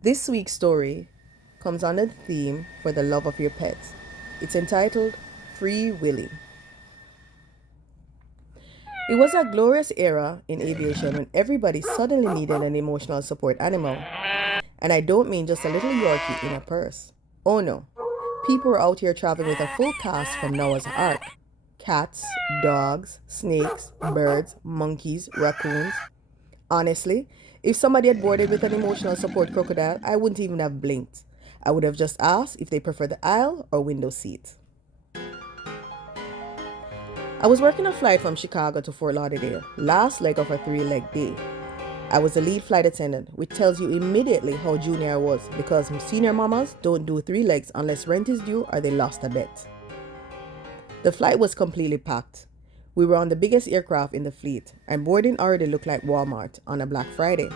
This week's story comes under the theme for the love of your pets. It's entitled Free Willy. It was a glorious era in aviation when everybody suddenly needed an emotional support animal. And I don't mean just a little Yorkie in a purse. Oh no. People were out here traveling with a full cast from Noah's Ark: cats, dogs, snakes, birds, monkeys, raccoons. Honestly, if somebody had boarded with an emotional support crocodile, I wouldn't even have blinked. I would have just asked if they prefer the aisle or window seat. I was working a flight from Chicago to Fort Lauderdale, last leg of a three-leg day. I was the lead flight attendant, which tells you immediately how junior I was because senior mamas don't do three legs unless rent is due or they lost a bet. The flight was completely packed. We were on the biggest aircraft in the fleet, and boarding already looked like Walmart on a Black Friday.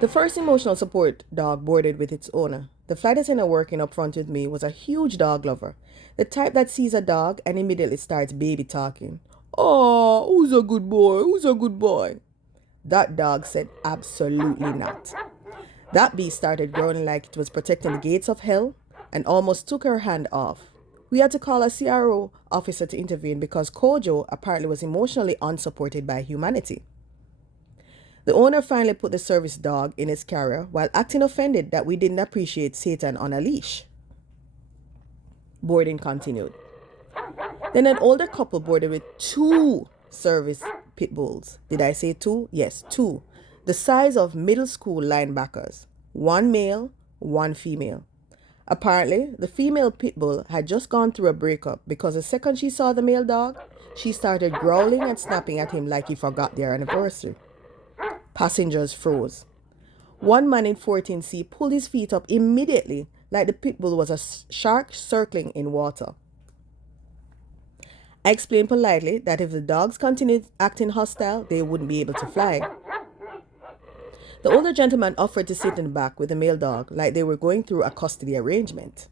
The first emotional support dog boarded with its owner. The flight attendant working up front with me was a huge dog lover, the type that sees a dog and immediately starts baby talking. Oh, who's a good boy? Who's a good boy? That dog said absolutely not. That beast started growling like it was protecting the gates of hell and almost took her hand off. We had to call a CRO officer to intervene because Kojo apparently was emotionally unsupported by humanity. The owner finally put the service dog in his carrier while acting offended that we didn't appreciate Satan on a leash. Boarding continued. Then an older couple boarded with two service pit bulls. Did I say two? Yes, two. The size of middle school linebackers. One male, one female. Apparently, the female pit bull had just gone through a breakup because the second she saw the male dog, she started growling and snapping at him like he forgot their anniversary. Passengers froze. One man in 14C pulled his feet up immediately like the pit bull was a shark circling in water. I explained politely that if the dogs continued acting hostile, they wouldn't be able to fly. The older gentleman offered to sit in the back with the male dog like they were going through a custody arrangement.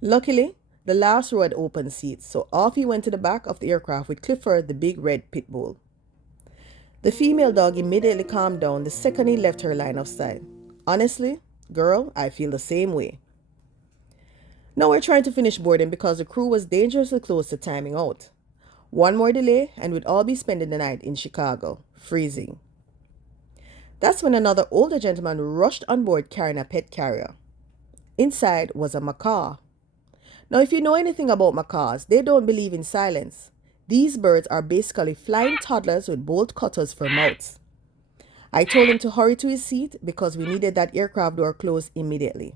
Luckily, the last row had open seats, so off he went to the back of the aircraft with Clifford, the big red pit bull. The female dog immediately calmed down the second he left her line of sight. Honestly, girl, I feel the same way. Now we're trying to finish boarding because the crew was dangerously close to timing out. One more delay and we'd all be spending the night in Chicago, freezing. That's when another older gentleman rushed on board carrying a pet carrier. Inside was a macaw. Now if you know anything about macaws, they don't believe in silence. These birds are basically flying toddlers with bolt cutters for mouths. I told him to hurry to his seat because we needed that aircraft door closed immediately.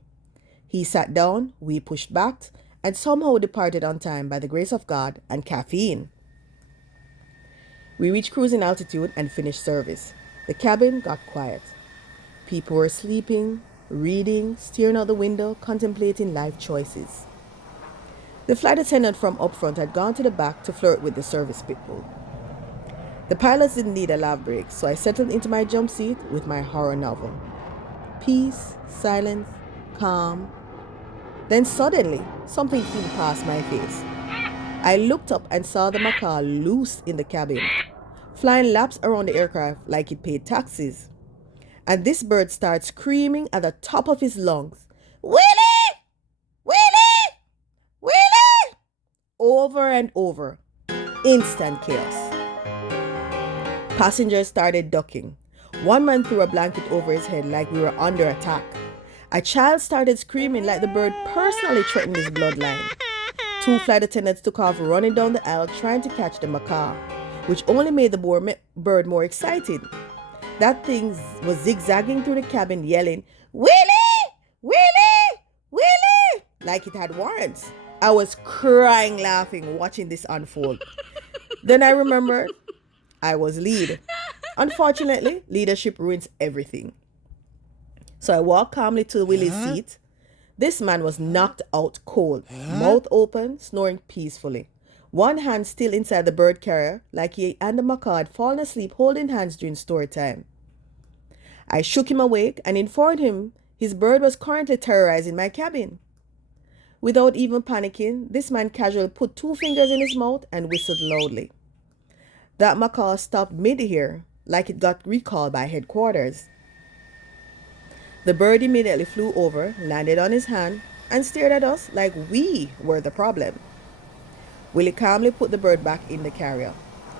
He sat down, we pushed back, and somehow departed on time by the grace of God and caffeine. We reached cruising altitude and finished service. The cabin got quiet. People were sleeping, reading, staring out the window, contemplating life choices. The flight attendant from up front had gone to the back to flirt with the service pit bull. The pilots didn't need a laugh break, so I settled into my jump seat with my horror novel. Peace, silence, calm. Then suddenly, something flew past my face. I looked up and saw the macaw loose in the cabin, flying laps around the aircraft like it paid taxes. And this bird started screaming at the top of his lungs, "Willie! Willie! Willie!" over and over. Instant chaos. Passengers started ducking. One man threw a blanket over his head like we were under attack. A child started screaming like the bird personally threatened his bloodline. Two flight attendants took off running down the aisle trying to catch the macaw, which only made the bird more excited. That thing was zigzagging through the cabin yelling, "Willie! Willie! Willie!" like it had warrants. I was crying laughing watching this unfold. Then I remembered I was lead. Unfortunately, leadership ruins everything. So I walked calmly to Willie's seat. This man was knocked out cold, mouth open, snoring peacefully. One hand still inside the bird carrier, like he and the macaw had fallen asleep holding hands during story time. I shook him awake and informed him his bird was currently terrorizing my cabin. Without even panicking, this man casually put two fingers in his mouth and whistled loudly. That macaw stopped mid-air, like it got recalled by headquarters. The bird immediately flew over, landed on his hand, and stared at us like we were the problem. Willie calmly put the bird back in the carrier.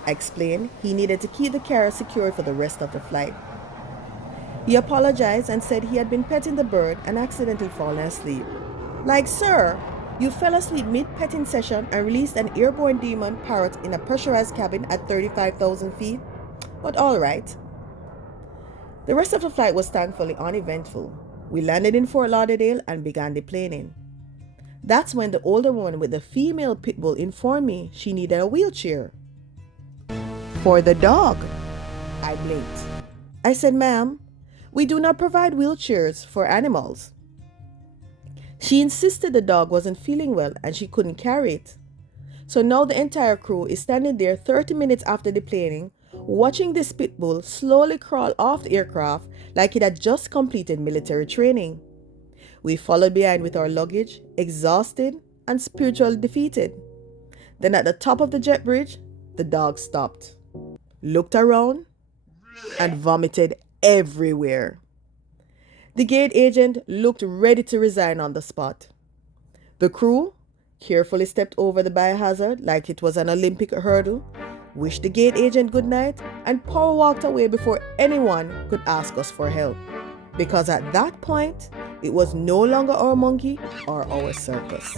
I explained he needed to keep the carrier secured for the rest of the flight. He apologized and said he had been petting the bird and accidentally fallen asleep. Like, sir, you fell asleep mid-petting session and released an airborne demon parrot in a pressurized cabin at 35,000 feet? But all right. The rest of the flight was thankfully uneventful. We landed in Fort Lauderdale and began deplaning. That's when the older woman with the female pit bull informed me she needed a wheelchair. For the dog, I blinked. I said, ma'am, we do not provide wheelchairs for animals. She insisted the dog wasn't feeling well and she couldn't carry it. So now the entire crew is standing there 30 minutes after deplaning, watching this pit bull slowly crawl off the aircraft like it had just completed military training. We followed behind with our luggage, exhausted and spiritually defeated. Then at the top of the jet bridge, the dog stopped, looked around, and vomited everywhere. The gate agent looked ready to resign on the spot. The crew carefully stepped over the biohazard like it was an Olympic hurdle, wished the gate agent good night, and power walked away before anyone could ask us for help. Because at that point, it was no longer our monkey or our circus.